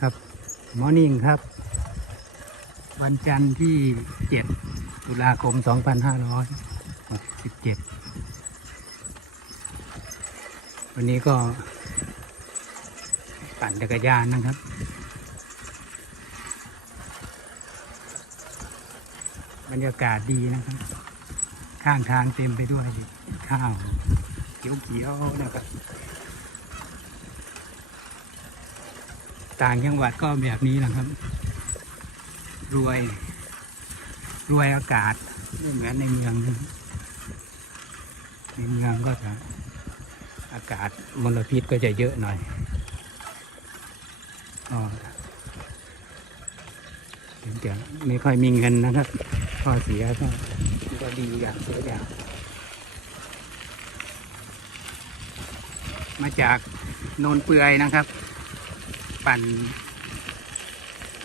ครับมอร์นิ่งครับ วันจันทร์ที่ 7 ตุลาคม 2567 วันนี้ก็ ปั่นจักรยานนะครับ บรรยากาศดีนะครับ ข้างทางเต็มไปด้วยข้าวเขียวๆนะครับ ต่างจังหวัดก็แบบนี้นะครับ รวย รวยอากาศไม่เหมือนในเมืองนะในเมืองก็จะอากาศมลพิษก็จะเยอะหน่อยก็ถึงจะไม่ค่อยมีเงินนะครับข้อเสียก็ก็ดีอย่างเสียอย่างมาจากโนนเปื่อยนะครับ ปั่น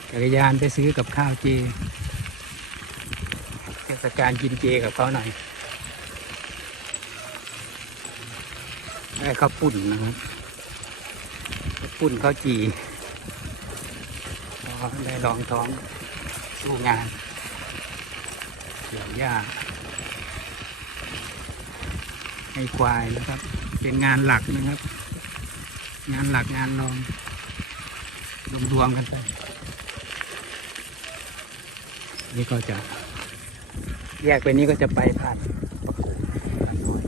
จักรยานไปซื้อกับข้าวเจเทศกาลกินเจกับเขาหน่อยได้ข้าวปุ่นนะครับข้าวปุ่นข้าวจีได้ลองท้องสู้งานเกี่ยวหญ้าให้ควายนะครับ เป็นงานหลักนะครับ งานหลักงานรอง รวมๆกันไป นี่ก็จะแยกไปนี้ก็จะไปผ่านประกูผ่านน้อย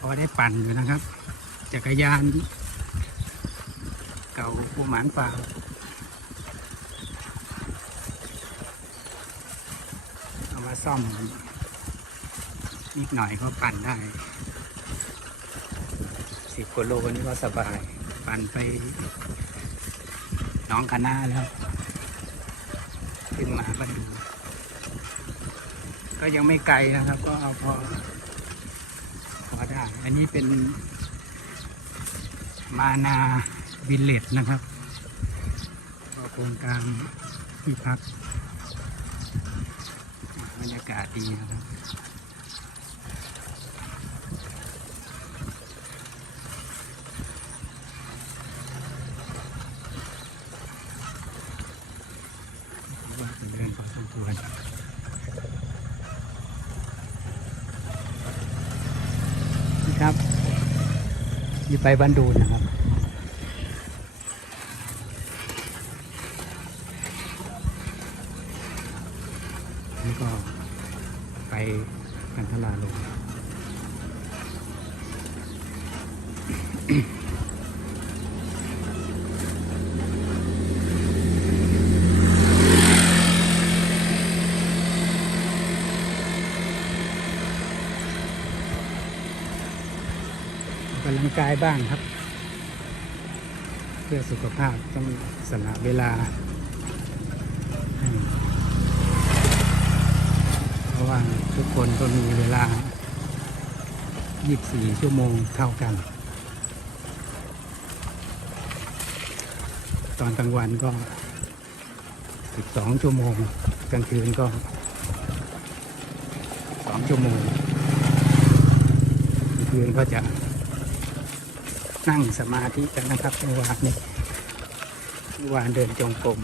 พอได้ปั่นอยู่นะครับ จักรยาน เก่าปูหมานฟาเอามาซ่อม นิดหน่อยก็ปั่นได้สิบกิโลนี่ก็สบาย ปั่นไปน้องคณะแล้ว ขึ้นมาบันดูก็ยังไม่ไกลนะครับ ก็เอาพอพอได้ อันนี้เป็นมานาวิลเลจนะครับก็โครงการที่พักบรรยากาศดีนะครับ ว่าเป็น เรื่องพอสมควนี่ครับอยู่ไปบันดูนะครับนี่ก็ไปกันทลาลงอ กกำลังกายบ้างครับ เพื่อสุขภาพต้องสละเวลา เพราะว่าทุกคนก็มีเวลา 24 ชั่วโมงเท่ากัน ตอนกลางวันก็ 12 ชั่วโมง กลางคืนก็ 2 ชั่วโมงกลางคืนก็จะ นั่งสมาธิกันนะครับเมื่อวานนี้เมื่อวานเดินจงกรม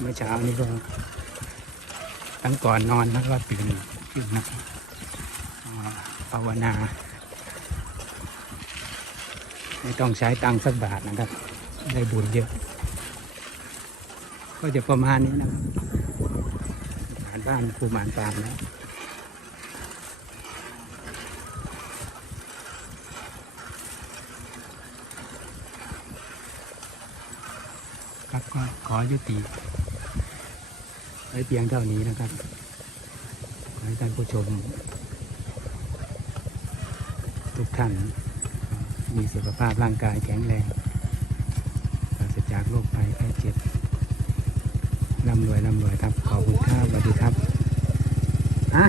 เมื่อเช้านี้ก็ทั้งก่อนนอนแล้วก็ตื่นขึ้นนะครับอ่าภาวนา ไม่ต้องใช้ตังค์สักบาทนะครับ ได้บุญเยอะ ก็จะประมาณนี้นะครับผ่านบ้านภูมานปามแล้ว ครับ ก็ขอยุติไว้เพียงเท่านี้นะครับ ขอให้ท่านผู้ชม ทุกท่าน มีสุขภาพร่างกายแข็งแรงปราศจากโรคภัยไข้เจ็บร่ำรวยร่ำรวยครับ ขอบคุณครับสวัสดีครับอะ